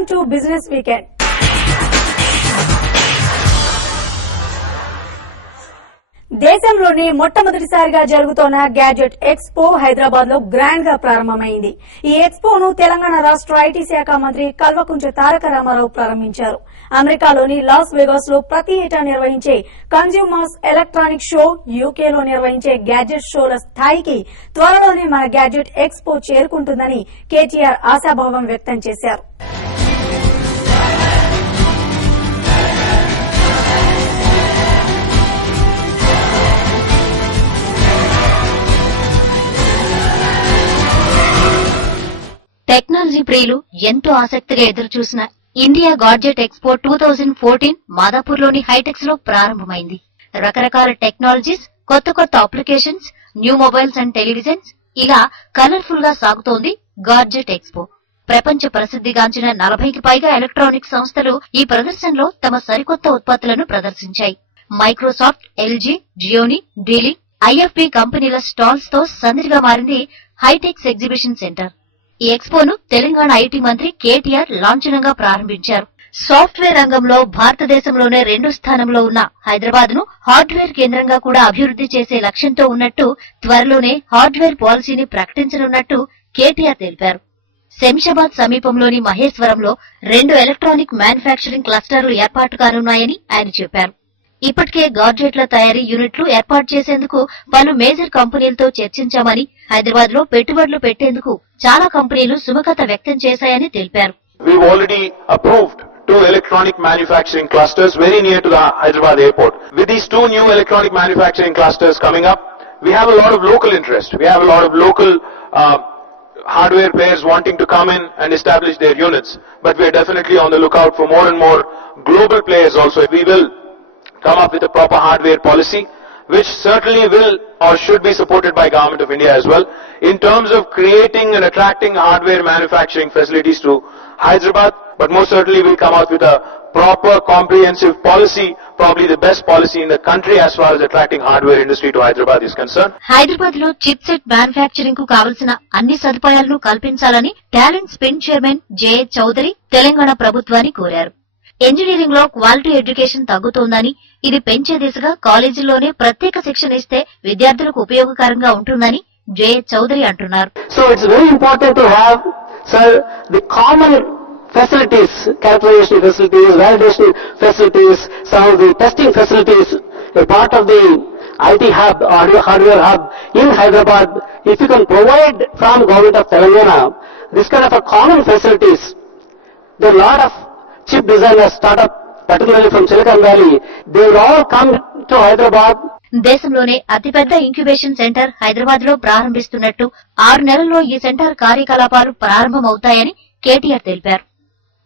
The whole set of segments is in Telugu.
Welcome to business weekend. దేశంలోని మొట్టమొదటిసారిగా జరుగుతోన్న గ్యాడ్జెట్ ఎక్స్పో హైదరాబాద్ లో గ్రాండ్ గా ప్రారంభమైంది. ఈ ఎక్స్పోను తెలంగాణ రాష్ట్ర ఐటీ శాఖ మంత్రి కల్వకుంట్ల తారక రామారావు ప్రారంభించారు. అమెరికాలోని లాస్ వేగాస్ లో ప్రతి ఏటా నిర్వహించే కన్స్యూమర్స్ ఎలక్ట్రానిక్ షో, యూకేలో నిర్వహించే గ్యాడ్జెట్ షోల స్థాయికి త్వరలోనే మన గ్యాడ్జెట్ ఎక్స్పో చేరుకుంటుందని కేటీఆర్ ఆశాభావం వ్యక్తం చేశారు. టెక్నాలజీ ప్రియులు ఎంతో ఆసక్తిగా ఎదురుచూసిన ఇండియా గాడ్జెట్ ఎక్స్పో 2014 మాదాపూర్లోని హైటెక్స్ లో ప్రారంభమైంది. రకరకాల టెక్నాలజీస్, కొత్త applications, new mobiles and televisions, ఇలా కలర్ఫుల్ గా సాగుతోంది గాడ్జెట్ ఎక్స్పో. ప్రపంచ ప్రసిద్ధిగాంచిన 40కి పైగా ఎలక్ట్రానిక్ సంస్థలు ఈ ప్రదర్శనలో తమ సరికొత్త ఉత్పత్తులను ప్రదర్శించాయి. మైక్రోసాఫ్ట్, ఎల్జీ, జియోని, డీలీ, ఐఎఫ్బి కంపెనీల స్టాల్స్ తో సందడిగా మారింది హైటెక్స్ ఎగ్జిబిషన్ సెంటర్. ఈ ఎక్స్పోను తెలంగాణ ఐటీ మంత్రి కేటీఆర్ లాంఛనంగా ప్రారంభించారు. సాఫ్ట్వేర్ రంగంలో భారతదేశంలోనే 2వ స్థానంలో ఉన్న హైదరాబాద్ ను హార్డ్వేర్ కేంద్రంగా కూడా అభివృద్ది చేసే లక్ష్యంతో ఉన్నట్టు త్వరలోనే హార్డ్వేర్ పాలసీని ప్రకటించనున్నట్టు కేటీఆర్ తెలిపారు. శంషాబాద్ సమీపంలోని మహేశ్వరంలో 2 ఎలక్ట్రానిక్ మ్యానుఫ్యాక్చరింగ్ క్లస్టర్లు ఏర్పాటు కానున్నాయని ఆయన చెప్పారు. ఇప్పటికే గాడ్జెట్ల తయారీ యూనిట్లు ఏర్పాటు చేసేందుకు పలు మేజర్ కంపెనీలతో చర్చించామని, హైదరాబాద్ లో పెట్టుబడులు పెట్టేందుకు చాలా కంపెనీలు సుముఖత వ్యక్తం చేశాయని తెలిపారు. We've already approved 2 electronic manufacturing clusters very near to the Hyderabad airport. With these 2 new electronic manufacturing clusters coming up, we have a lot of local interest. We have a lot of local hardware players wanting to come in and establish their units. But we are definitely on the lookout for more and more global players also. We will come up with a proper hardware policy, which certainly will or should be supported by Government of India as well, in terms of creating and attracting hardware manufacturing facilities to Hyderabad, but most certainly will come out with a proper comprehensive policy, probably the best policy in the country as far as attracting hardware industry to Hyderabad is concerned. Hyderabad లో చిప్ సెట్ మ్యానుఫ్యాక్చరింగ్ కు కావలసిన అన్ని సదుపాయాలను కల్పించాలని టాలెంట్ స్పిన్ చైర్మన్ జే చౌదరి తెలంగాణ ప్రభుత్వాన్ని కోరారు. ఇంజనీరింగ్ లో క్వాలిటీ ఎడ్యుకేషన్ తగ్గుతోందని, ఇది పెంచే దిశగా కాలేజీల్లోనే ప్రత్యేక శిక్షణ ఇస్తే విద్యార్థులకు ఉపయోగకరంగా ఉంటుందని జే చౌదరి అంటున్నారు. So it's very important to have, sir, the common facilities, characterization facilities, validation facilities, some of the testing facilities, a part of the IT hub, hardware hub in Hyderabad. If you can provide from Government of Telangana this kind of a common facilities, there are a lot of chip designers, startup, particularly from Silicon Valley, they will all come to Hyderabad. దేశంలోనే అతిపెద్ద ఇంక్యుబేషన్ సెంటర్ హైదరాబాద్ లో ప్రారంభిస్తున్నట్టు 6 నెలల్లో ఈ సెంటర్ కార్యకలాపాలు ప్రారంభమవుతాయని కేటీఆర్ తెలిపారు.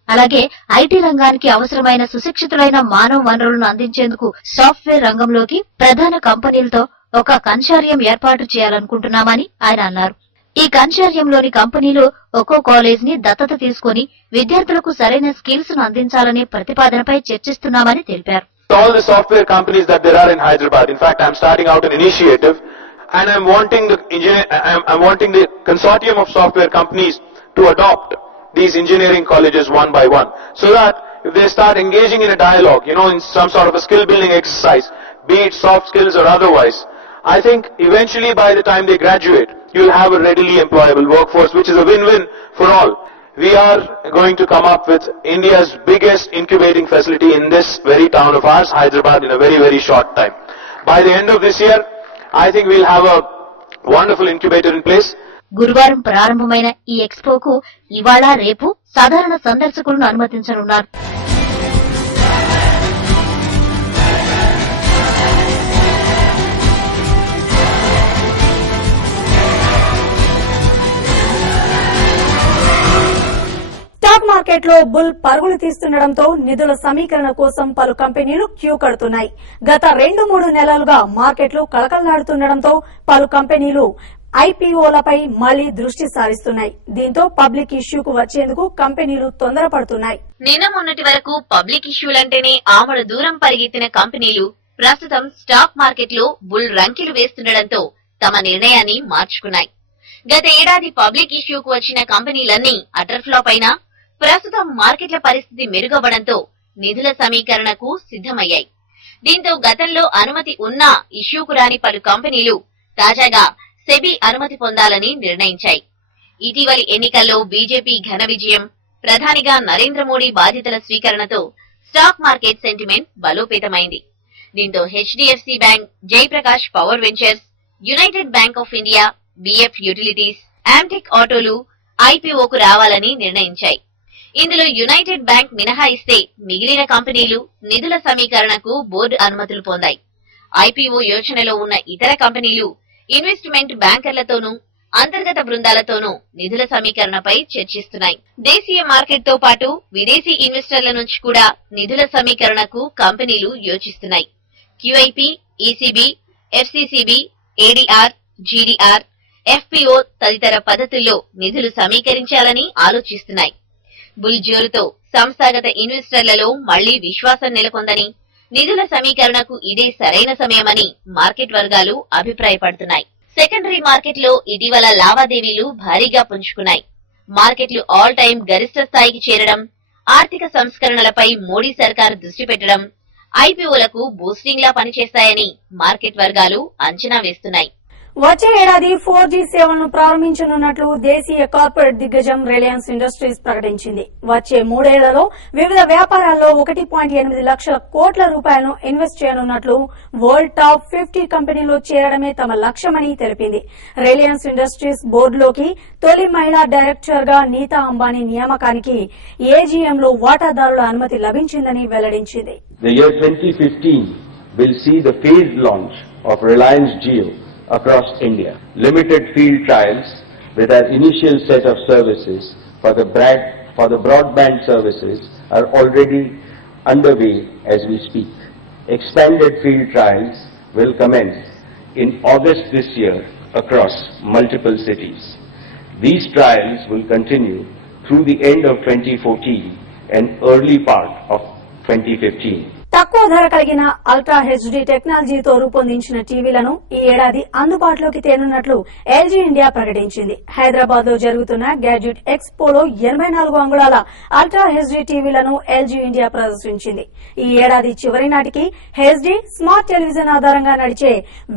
అలాగే ఐటీ రంగానికి అవసరమైన సుశిక్షితులైన మానవ వనరులను అందించేందుకు సాఫ్ట్వేర్ రంగంలోకి ప్రధాన కంపెనీలతో ఒక కన్సార్టియం ఏర్పాటు చేయాలనుకుంటున్నామని ఆయన అన్నారు. ఈ కన్సార్టియంలోని కంపెనీలు ఒక్కో కాలేజ్ ని దత్తత తీసుకుని విద్యార్థులకు సరైన స్కిల్స్ ను అందించాలనే ప్రతిపాదనపై చర్చిస్తున్నామని తెలిపారు. All the software companies that there are in Hyderabad, in fact I'm starting out an initiative and I'm wanting the consortium of software companies to adopt these engineering colleges one by one, so that if they start engaging in a dialogue, in some sort of a skill building exercise, be it soft skills or otherwise, I think eventually by the time they graduate, you'll have a readily employable workforce, which is a win-win for all. We are going to come up with India's biggest incubating facility in this very town of ours, Hyderabad, in a very, very short time. By the end of this year, I think we'll have a wonderful incubator in place. గురువారం ప్రారంభమైన ఈ ఎక్స్పోకు ఇవాళ రేపు సాధారణ సందర్శకులను అనుమతించనున్నారు. స్టాక్ మార్కెట్ లో బుల్ పరుగులు తీస్తుండటంతో నిధుల సమీకరణ కోసం పలు కంపెనీలు క్యూ కడుతున్నాయి. గత 2-3 నెలలుగా మార్కెట్లు కళకళలాడుతుండటంతో పలు కంపెనీలు ఐపీఓలపై మళ్లీ దృష్టి సారిస్తున్నాయి. దీంతో పబ్లిక్ ఇష్యూకు వచ్చేందుకు కంపెనీలు తొందరపడుతున్నాయి. నిన్న మొన్నటి వరకు పబ్లిక్ ఇష్యూలంటేనే ఆమడ దూరం పరిగెత్తిన కంపెనీలు ప్రస్తుతం స్టాక్ మార్కెట్ లో బుల్ రంకెలు వేస్తుండటంతో తమ నిర్ణయాన్ని మార్చుకున్నాయి. గత ఏడాది పబ్లిక్ ఇష్యూకు వచ్చిన కంపెనీలన్నీ అటర్ ఫ్లాప్ అయినా ప్రస్తుతం మార్కెట్ల పరిస్థితి మెరుగవడంతో నిధుల సమీకరణకు సిద్ధమయ్యాయి. దీంతో గతంలో అనుమతి ఉన్నా ఇష్యూకు రాని పలు కంపెనీలు తాజాగా సెబీ అనుమతి పొందాలని నిర్ణయించాయి. ఇటీవలి ఎన్నికల్లో బీజేపీ ఘన విజయం, ప్రధానిగా నరేంద్ర మోడీ బాధ్యతల స్వీకరణతో స్టాక్ మార్కెట్ సెంటిమెంట్ బలోపేతమైంది. దీంతో HDFC bank, Jayaprakash power ventures, United bank of India, BF utilities, Amtek ఆటోలు ఐపీఓకు రావాలని నిర్ణయించాయి. ఇందులో యునైటెడ్ బ్యాంక్ మినహాయిస్తే మిగిలిన కంపెనీలు నిధుల సమీకరణకు బోర్డు అనుమతులు పొందాయి. ఐపీఓ యోచనలో ఉన్న ఇతర కంపెనీలు ఇన్వెస్ట్మెంట్ బ్యాంకర్లతోనూ అంతర్గత బృందాలతోనూ నిధుల సమీకరణపై చర్చిస్తున్నాయి. దేశీయ మార్కెట్ తో పాటు విదేశీ ఇన్వెస్టర్ల నుంచి కూడా నిధుల సమీకరణకు కంపెనీలు యోచిస్తున్నాయి. QIP, ECB, ఎఫ్సీసీబీ, ADR, GDR, FPO తదితర పద్ధతుల్లో నిధులు సమీకరించాలని ఆలోచిస్తున్నాయి. బుల్ జోరుతో సంస్థాగత ఇన్వెస్టర్లలో మళ్లీ విశ్వాసం నెలకొందని, నిధుల సమీకరణకు ఇదే సరైన సమయమని మార్కెట్ వర్గాలు అభిప్రాయపడుతున్నాయి. సెకండరీ మార్కెట్లో ఇటీవల లావాదేవీలు భారీగా పుంజుకున్నాయి. మార్కెట్లు ఆల్ టైం గరిష్ట స్థాయికి చేరడం, ఆర్థిక సంస్కరణలపై మోడీ సర్కార్ దృష్టి పెట్టడం ఐపీఓలకు బూస్టింగ్ లా పనిచేస్తాయని మార్కెట్ వర్గాలు అంచనా వేస్తున్నాయి. వచ్చే ఏడాది 4G సేవలను ప్రారంభించనున్నట్లు దేశీయ కార్పొరేట్ దిగ్గజం రిలయన్స్ ఇండస్ట్రీస్ ప్రకటించింది. వచ్చే 3 ఏళ్లలో వివిధ వ్యాపారాల్లో 1.8 లక్షల కోట్ల రూపాయలను ఇన్వెస్ట్ చేయనున్నట్లు వరల్డ్ టాప్ 50 కంపెనీలో చేరడమే తమ లక్ష్యమని తెలిపింది. రిలయన్స్ ఇండస్ట్రీస్ బోర్డులోకి తొలి మహిళా డైరెక్టర్ గా నీతా అంబానీ నియామకానికి ఏజీఎంలో వాటాదారుల అనుమతి లభించిందని వెల్లడించింది. The year 2015 will see the phased launch of Reliance Jio across India. Limited field trials with our initial set of services for the broadband services are already underway as we speak. Expanded field trials will commence in August this year across multiple cities. These trials will continue through the end of 2014 and early part of 2015. తక్కువ ధర కలిగిన అల్ట్రా హెచ్డీ టెక్నాలజీతో రూపొందించిన టీవీలను ఈ ఏడాది అందుబాటులోకి తేనున్నట్లు ఎల్జీ ఇండియా ప్రకటించింది. హైదరాబాద్ లో జరుగుతున్న గ్యాడ్జెట్ ఎక్స్పోలో 84 అంగుళాల అల్ట్రా హెచ్డీ టీవీలను ఎల్జీ ఇండియా ప్రదర్శించింది. ఈ ఏడాది చివరి నాటికి హెచ్డీ స్మార్ట్ టెలివిజన్ ఆధారంగా నడిచే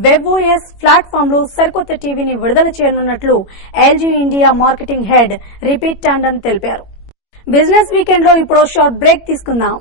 వెబ్ఓఎస్ ప్లాట్ఫామ్ లో సరికొత్త టీవీని విడుదల చేయనున్నట్లు ఎల్జీ ఇండియా మార్కెటింగ్ హెడ్ రిపీట్ టాండన్ తెలిపారు. బిజినెస్ వీకెండ్ లో ఇప్పుడు షార్ట్ బ్రేక్ తీసుకుందాం.